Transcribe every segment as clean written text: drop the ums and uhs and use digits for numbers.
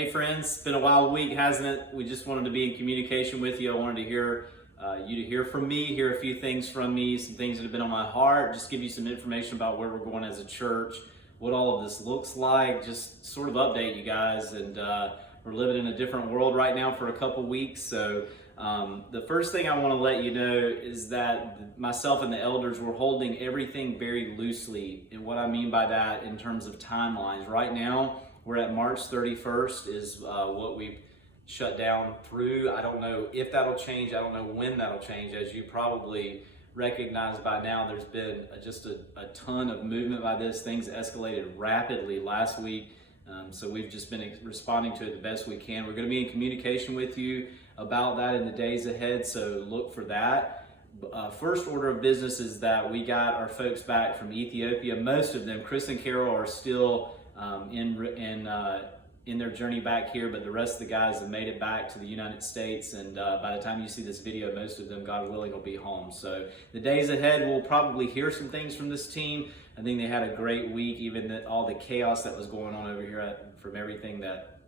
Hey friends, it's been a wild week, hasn't it? We just wanted to be in communication with you. I wanted to hear you to hear from me, hear a few things from me, some things that have been on my heart, just give you some information about where we're going as a church, what all of this looks like, just sort of update you guys. And we're living in a different world right now for a couple weeks. So the first thing I want to let you know is that myself and the elders, we're holding everything very loosely. And what I mean by that in terms of timelines. Right now, we're at March 31st is what we've shut down through. I don't know if that'll change. I don't know when that'll change. As you probably recognize by now, there's been just a ton of movement by this. Things escalated rapidly last week. So we've just been responding to it the best we can. We're going to be in communication with you about that in the days ahead. So look for that. First order of business is that we got our folks back from Ethiopia. Most of them, Chris and Carol, are still in their journey back here, but the rest of the guys have made it back to the United States, and by the time you see this video, most of them, God willing, will be home. So the days ahead, we'll probably hear some things from this team. I think they had a great week, even all the chaos that was going on over here from everything that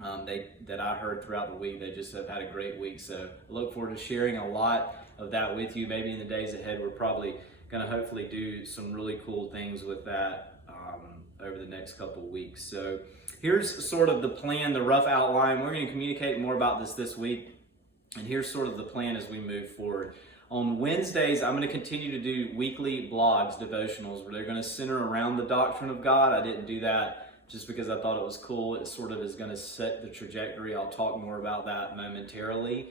I heard throughout the week. They just have had a great week. So I look forward to sharing a lot of that with you. Maybe in the days ahead, we're probably going to hopefully do some really cool things with that over the next couple of weeks. So here's sort of the plan, the rough outline. We're going to communicate more about this week. And here's sort of the plan as we move forward. On Wednesdays, I'm going to continue to do weekly blogs, devotionals, where they're going to center around the doctrine of God. I didn't do that just because I thought it was cool. It sort of is going to set the trajectory. I'll talk more about that momentarily.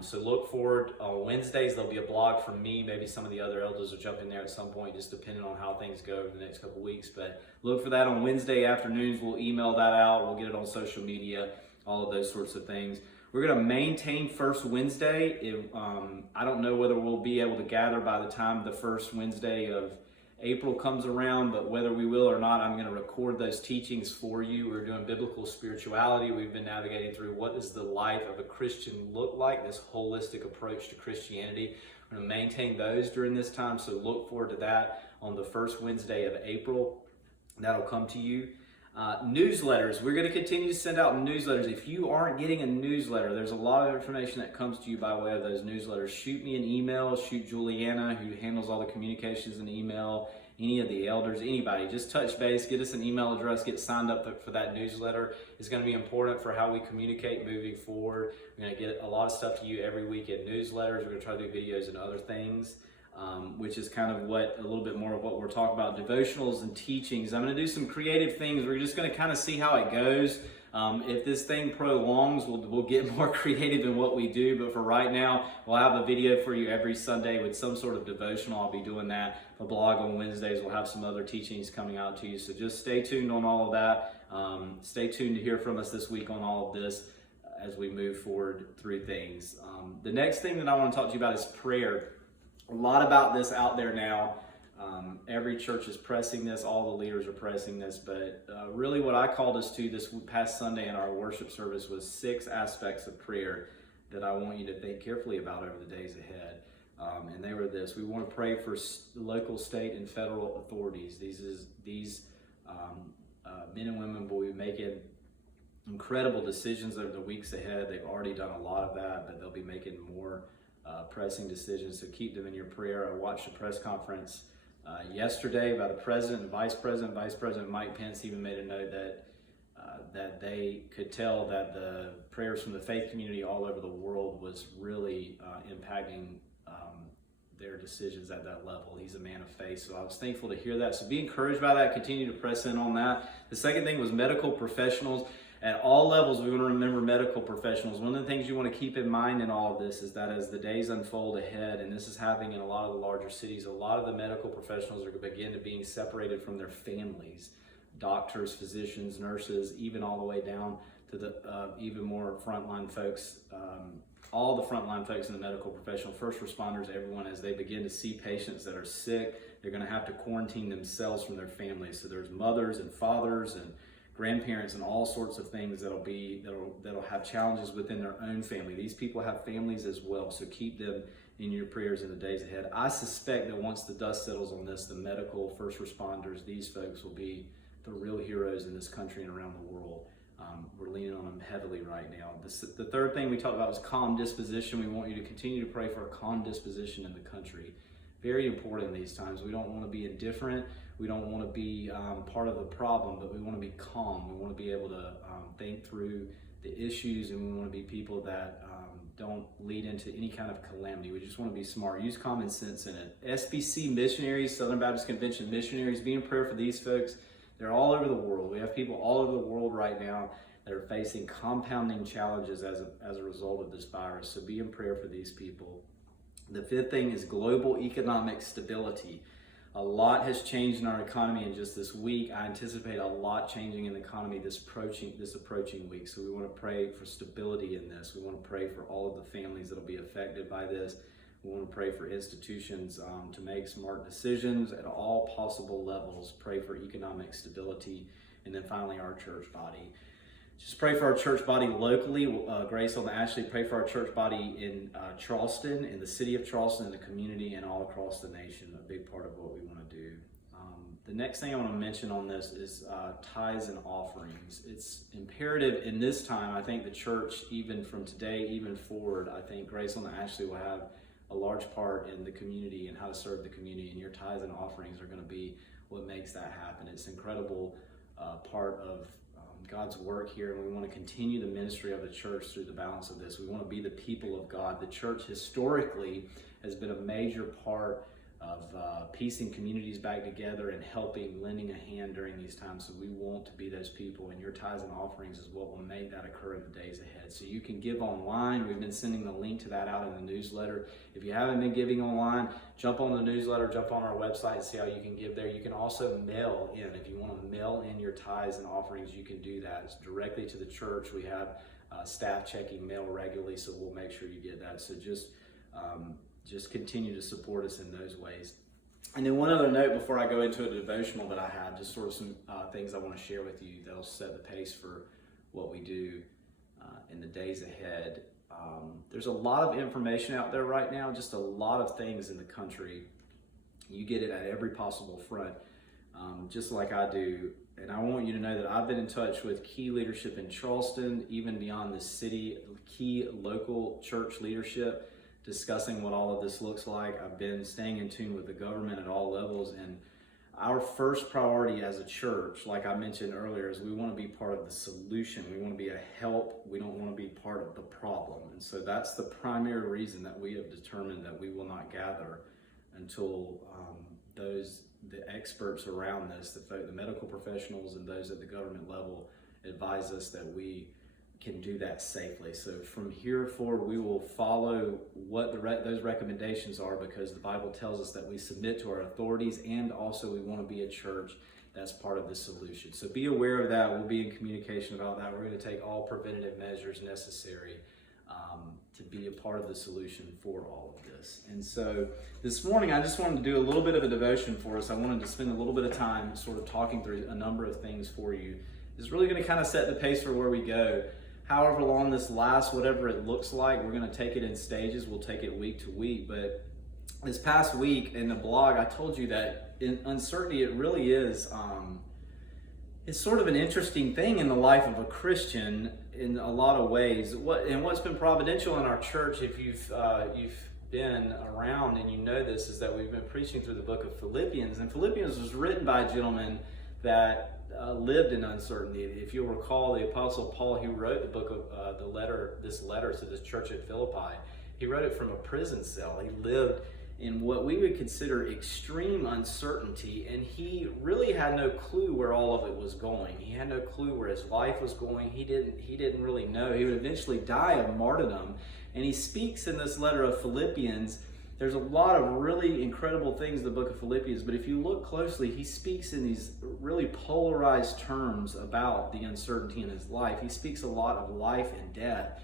So look forward on Wednesdays. There'll be a blog from me. Maybe some of the other elders will jump in there at some point, just depending on how things go over the next couple weeks. But look for that on Wednesday afternoons. We'll email that out. We'll get it on social media, all of those sorts of things. We're going to maintain First Wednesday. I don't know whether we'll be able to gather by the time the first Wednesday of April comes around, but whether we will or not, I'm going to record those teachings for you. We're doing biblical spirituality. We've been navigating through what does the life of a Christian look like, this holistic approach to Christianity. We're going to maintain those during this time, so look forward to that on the first Wednesday of April. That'll come to you. Newsletters. We're going to continue to send out newsletters. If you aren't getting a newsletter, there's a lot of information that comes to you by way of those newsletters. Shoot me an email. Shoot Juliana, who handles all the communications in email. Any of the elders, anybody. Just touch base. Get us an email address. Get signed up for that newsletter. It's going to be important for how we communicate moving forward. We're going to get a lot of stuff to you every week in newsletters. We're going to try to do videos and other things. Which is kind of a little bit more of what we're talking about, devotionals and teachings. I'm going to do some creative things. We're just going to kind of see how it goes. If this thing prolongs, we'll get more creative in what we do. But for right now, we'll have a video for you every Sunday with some sort of devotional. I'll be doing that. A blog on Wednesdays. We'll have some other teachings coming out to you. So just stay tuned on all of that. Stay tuned to hear from us this week on all of this as we move forward through things. The next thing that I want to talk to you about is prayer. A lot about this out there now. Every church is pressing this. All the leaders are pressing this. But really what I called us to this past Sunday in our worship service was 6 aspects of prayer that I want you to think carefully about over the days ahead. And they were this. We want to pray for local, state, and federal authorities. These men and women will be making incredible decisions over the weeks ahead. They've already done a lot of that, but they'll be making more pressing decisions, so keep them in your prayer. I watched a press conference yesterday by the president and vice president. Vice President Mike Pence even made a note that they could tell that the prayers from the faith community all over the world was really impacting their decisions at that level. He's a man of faith, so I was thankful to hear that. So be encouraged by that. Continue to press in on that. The second thing was medical professionals. At all levels, we want to remember medical professionals. One of the things you want to keep in mind in all of this is that as the days unfold ahead, and this is happening in a lot of the larger cities, a lot of the medical professionals are going to begin to being separated from their families. Doctors, physicians, nurses, even all the way down to the even more frontline folks, all the frontline folks in the medical professional, first responders, everyone, as they begin to see patients that are sick, they're going to have to quarantine themselves from their families. So there's mothers and fathers and grandparents and all sorts of things that'll have challenges within their own family. These people have families as well, so keep them in your prayers in the days ahead. I suspect that once the dust settles on this, the medical first responders, these folks will be the real heroes in this country and around the world. we're leaning on him heavily right now. The third thing we talked about was calm disposition. We want you to continue to pray for a calm disposition in the country. Very important in these times. We don't want to be indifferent. We don't want to be part of the problem, but we want to be calm. We want to be able to think through the issues, and we want to be people that don't lead into any kind of calamity. We just want to be smart. Use common sense in it. SBC missionaries, Southern Baptist Convention missionaries, be in prayer for these folks. They're all over the world. We have people all over the world right now that are facing compounding challenges as a result of this virus. So be in prayer for these people. The fifth thing is global economic stability. A lot has changed in our economy in just this week. I anticipate a lot changing in the economy this approaching week. So we want to pray for stability in this. We want to pray for all of the families that will be affected by this. We want to pray for institutions to make smart decisions at all possible levels. Pray for economic stability. And then finally, our church body. Just pray for our church body locally. Grace on the Ashley, pray for our church body in Charleston, in the city of Charleston, in the community, and all across the nation. A big part of what we want to do. The next thing I want to mention on this is tithes and offerings. It's imperative in this time. I think the church, even from today, even forward, I think Grace on the Ashley will have a large part in the community and how to serve the community. And your tithes and offerings are going to be what makes that happen. It's an incredible part of God's work here, and we want to continue the ministry of the church through the balance of this. We want to be the people of God. The church historically has been a major part of piecing communities back together and helping, lending a hand during these times. So we want to be those people, and your tithes and offerings is what will make that occur in the days ahead. So you can give online. We've been sending the link to that out in the newsletter. If you haven't been giving online, jump on the newsletter, jump on our website and see how you can give there. You can also mail in. If you want to mail in your tithes and offerings, you can do that. It's directly to the church. We have staff checking mail regularly, so we'll make sure you get that. So just continue to support us in those ways. And then one other note before I go into a devotional that I have, just sort of some things I want to share with you that'll set the pace for what we do in the days ahead. There's a lot of information out there right now, just a lot of things in the country. You get it at every possible front, just like I do. And I want you to know that I've been in touch with key leadership in Charleston, even beyond the city, key local church leadership, discussing what all of this looks like. I've been staying in tune with the government at all levels, and our first priority as a church, like I mentioned earlier, is we want to be part of the solution. We want to be a help. We don't want to be part of the problem. And so that's the primary reason that we have determined that we will not gather until the experts around this, the medical professionals and those at the government level, advise us that we can do that safely. So from here forward, we will follow what those recommendations are, because the Bible tells us that we submit to our authorities, and also we want to be a church that's part of the solution. So be aware of that. We'll be in communication about that. We're going to take all preventative measures necessary to be a part of the solution for all of this. And so this morning, I just wanted to do a little bit of a devotion for us. I wanted to spend a little bit of time sort of talking through a number of things for you. It's really going to kind of set the pace for where we go. However long this lasts, whatever it looks like, we're going to take it in stages. We'll take it week to week. But this past week in the blog, I told you that in uncertainty, it really is, it's sort of an interesting thing in the life of a Christian in a lot of ways. What's been providential in our church, if you've been around and you know this, is that we've been preaching through the book of Philippians. And Philippians was written by a gentleman that lived in uncertainty. If you'll recall, the Apostle Paul, he wrote the book of this letter to the church at Philippi. He wrote it from a prison cell. He lived in what we would consider extreme uncertainty, and he really had no clue where all of it was going. He had no clue where his life was going. He didn't really know. He would eventually die of martyrdom. And he speaks in this letter of Philippians. There's a lot of really incredible things in the book of Philippians, but if you look closely, he speaks in these really polarized terms about the uncertainty in his life. He speaks a lot of life and death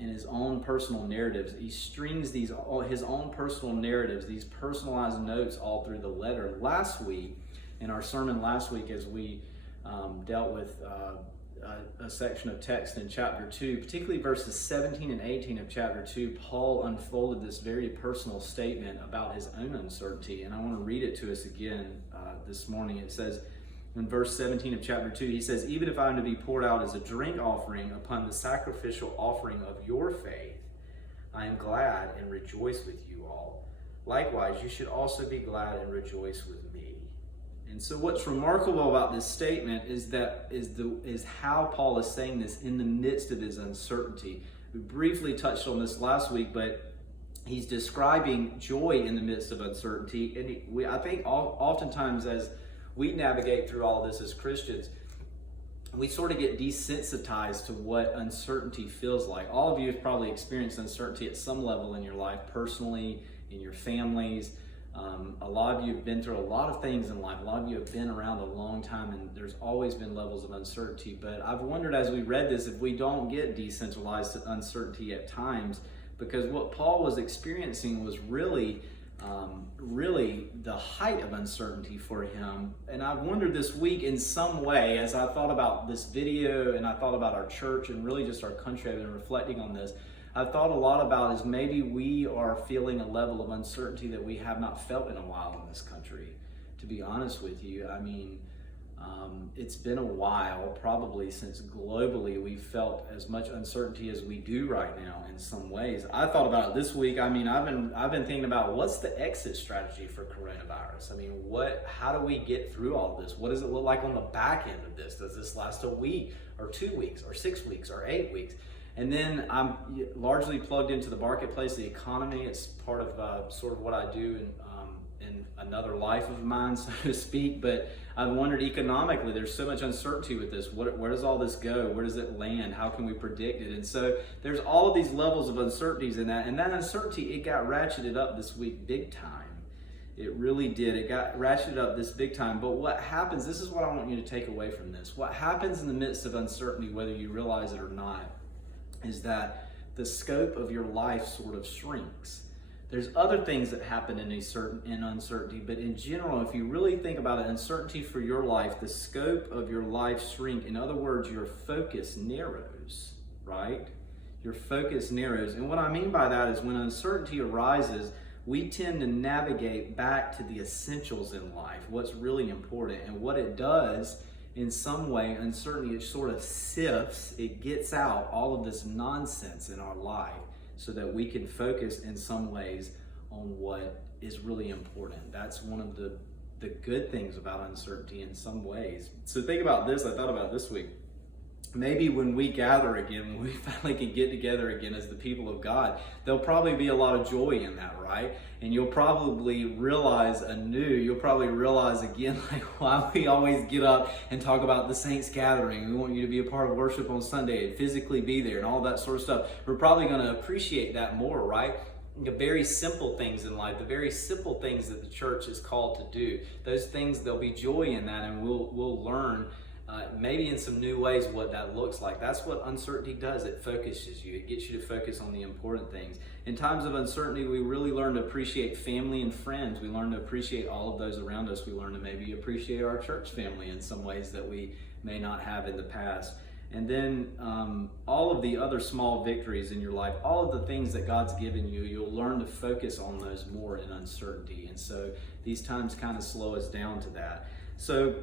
in his own personal narratives. He strings his own personal narratives, these personalized notes all through the letter. Last week, in our sermon last week, as we dealt with a section of text in chapter 2, particularly verses 17 and 18 of chapter 2, Paul unfolded this very personal statement about his own uncertainty, and I want to read it to us again this morning. It says, In verse 17 of chapter 2, he says, even if I am to be poured out as a drink offering upon the sacrificial offering of your faith, I am glad and rejoice with you all. Likewise, you should also be glad and rejoice with me. And so what's remarkable about this statement is how Paul is saying this in the midst of his uncertainty. We briefly touched on this last week, but he's describing joy in the midst of uncertainty. And I think oftentimes as we navigate through all of this as Christians, we sort of get desensitized to what uncertainty feels like. All of you have probably experienced uncertainty at some level in your life, personally, in your families. A lot of you have been through a lot of things in life. A lot of you have been around a long time, and there's always been levels of uncertainty. But I've wondered as we read this if we don't get decentralized to uncertainty at times, because what Paul was experiencing was really the height of uncertainty for him. And I wondered this week in some way, as I thought about this video and I thought about our church and really just our country, I've been reflecting on this. I've thought a lot about is maybe we are feeling a level of uncertainty that we have not felt in a while in this country. To be honest with you, I mean, it's been a while, probably since globally we felt as much uncertainty as we do right now in some ways. I thought about it this week. I mean, I've been thinking about what's the exit strategy for coronavirus. I mean, how do we get through all of this? What does it look like on the back end of this? Does this last a week or 2 weeks or 6 weeks or 8 weeks? And then I'm largely plugged into the marketplace, the economy. It's part of sort of what I do in another life of mine, so to speak. But I've wondered economically, there's so much uncertainty with this. Where does all this go? Where does it land? How can we predict it? And so there's all of these levels of uncertainties in that. And that uncertainty, it got ratcheted up this week big time. It really did. It got ratcheted up this big time. But what happens, this is what I want you to take away from this. What happens in the midst of uncertainty, whether you realize it or not, is that the scope of your life sort of shrinks. There's other things that happen in uncertainty, but in general, if you really think about it, uncertainty for your life, the scope of your life shrink. In other words, your focus narrows, right? Your focus narrows. And what I mean by that is when uncertainty arises, we tend to navigate back to the essentials in life, what's really important. And what it does, in some way, uncertainty, it sort of sifts, it gets out all of this nonsense in our life so that we can focus in some ways on what is really important. That's one of the good things about uncertainty in some ways. So think about this, I thought about it this week. Maybe when we gather again, when we finally can get together again as the people of God, there'll probably be a lot of joy in that, right? And you'll probably realize again, like why we always get up and talk about the saints gathering. We want you to be a part of worship on Sunday and physically be there and all that sort of stuff. We're probably going to appreciate that more, right? The very simple things in life, the very simple things that the church is called to do, those things, there'll be joy in that, and we'll learn maybe in some new ways what that looks like. That's what uncertainty does. It focuses you. It gets you to focus on the important things. In times of uncertainty, we really learn to appreciate family and friends. We learn to appreciate all of those around us. We learn to maybe appreciate our church family in some ways that we may not have in the past. And then all of the other small victories in your life, all of the things that God's given you, you'll learn to focus on those more in uncertainty. And so these times kind of slow us down to that. So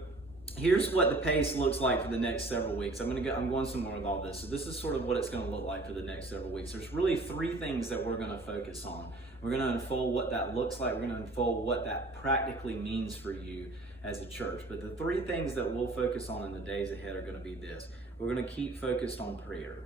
here's what the pace looks like for the next several weeks. I'm going somewhere with all this. So this is sort of what it's going to look like for the next several weeks. There's really 3 things that we're going to focus on. We're going to unfold what that looks like. We're going to unfold what that practically means for you as a church. But the 3 things that we'll focus on in the days ahead are going to be this. We're going to keep focused on prayer.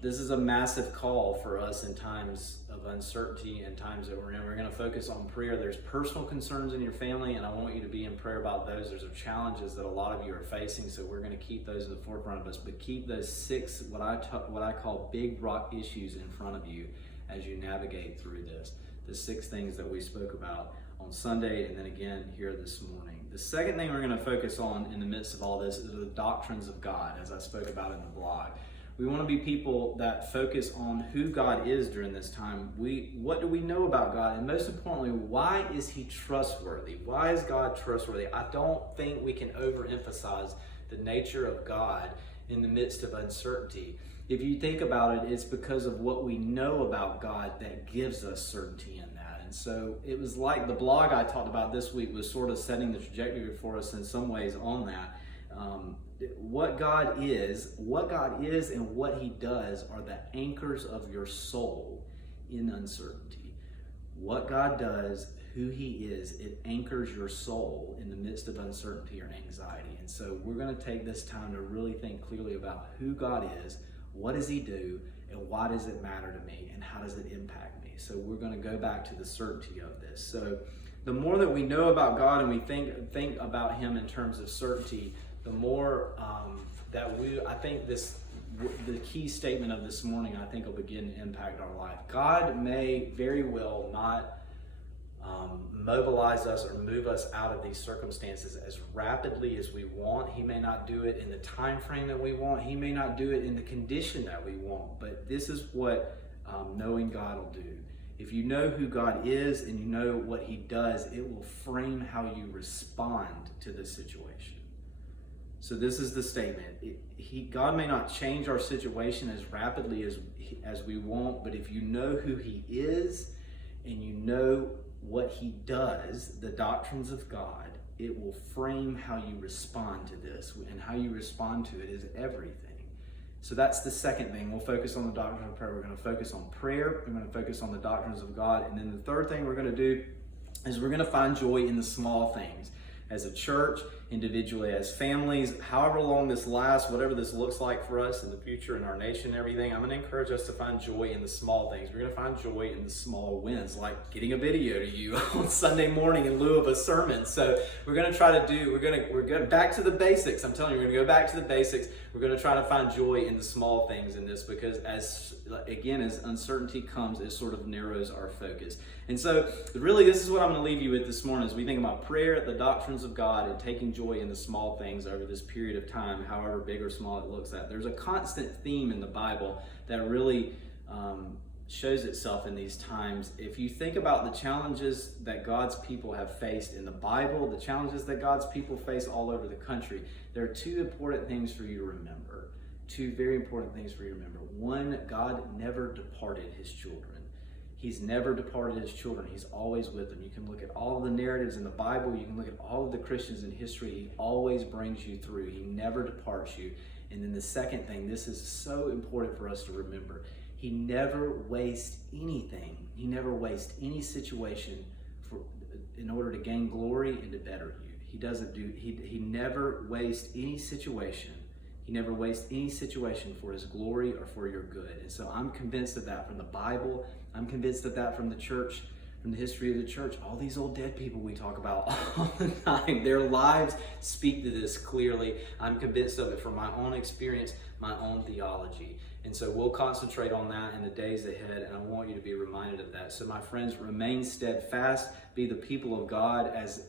This is a massive call for us in times of uncertainty and times that we're in. We're going to focus on prayer. There's personal concerns in your family, and I want you to be in prayer about those. There's challenges that a lot of you are facing, so we're going to keep those at the forefront of us. But keep those 6, what I call big rock issues in front of you as you navigate through this. The 6 things that we spoke about on Sunday and then again here this morning. The second thing we're going to focus on in the midst of all this is the doctrines of God, as I spoke about in the blog. We want to be people that focus on who God is during this time. What do we know about God? And most importantly, why is he trustworthy? Why is God trustworthy? I don't think we can overemphasize the nature of God in the midst of uncertainty. If you think about it, it's because of what we know about God that gives us certainty in that. And And so it was like the blog I talked about this week was sort of setting the trajectory for us in some ways on that. What God is and what he does are the anchors of your soul in uncertainty. What God does, who he is, it anchors your soul in the midst of uncertainty or anxiety. And so we're going to take this time to really think clearly about who God is, what does he do, and why does it matter to me, and how does it impact me. So we're going to go back to the certainty of this. So the more that we know about God and we think about him in terms of certainty, the more I think the key statement of this morning, I think, will begin to impact our life. God may very well not mobilize us or move us out of these circumstances as rapidly as we want. He may not do it in the time frame that we want. He may not do it in the condition that we want. But this is what knowing God will do. If you know who God is and you know what he does, it will frame how you respond to the situation. So this is the statement. God may not change our situation as rapidly as we want, but if you know who he is and you know what he does, the doctrines of God, it will frame how you respond to this, and how you respond to it is everything. So that's the second thing. We'll focus on the doctrine of prayer. We're going to focus on prayer. We're going to focus on the doctrines of God. And then the third thing we're going to do is we're going to find joy in the small things. As a church, individually, as families, however long this lasts, whatever this looks like for us in the future, in our nation and everything, I'm going to encourage us to find joy in the small things. We're going to find joy in the small wins, like getting a video to you on Sunday morning in lieu of a sermon. So we're going to try to do, we're going back to the basics. I'm telling you, we're going to go back to the basics. We're going to try to find joy in the small things in this, because as uncertainty comes, it sort of narrows our focus. And so really, this is what I'm going to leave you with this morning as we think about prayer, the doctrines of God, and taking joy in the small things over this period of time, however big or small it looks at. There's a constant theme in the Bible that really shows itself in these times. If you think about the challenges that God's people have faced in the Bible, the challenges that God's people face all over the country, there are two important things for you to remember. Two very important things for you to remember. One, God never departed his children. He's never departed his children. He's always with them. You can look at all of the narratives in the Bible. You can look at all of the Christians in history. He always brings you through. He never departs you. And then the second thing, this is so important for us to remember. He never wastes anything. He never wastes any situation in order to gain glory and to better you. He never wastes any situation. He never wastes any situation for his glory or for your good. And so I'm convinced of that from the Bible. I'm convinced of that from the church, from the history of the church. All these old dead people we talk about all the time, their lives speak to this clearly. I'm convinced of it from my own experience, my own theology. And so we'll concentrate on that in the days ahead, and I want you to be reminded of that. So my friends, remain steadfast, be the people of God, as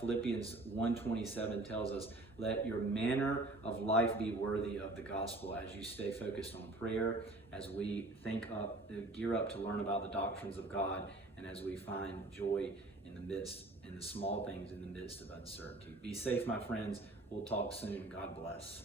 Philippians 1:27 tells us. Let your manner of life be worthy of the gospel as you stay focused on prayer, as we gear up to learn about the doctrines of God, and as we find joy in the small things in the midst of uncertainty. Be safe, my friends. We'll talk soon. God bless.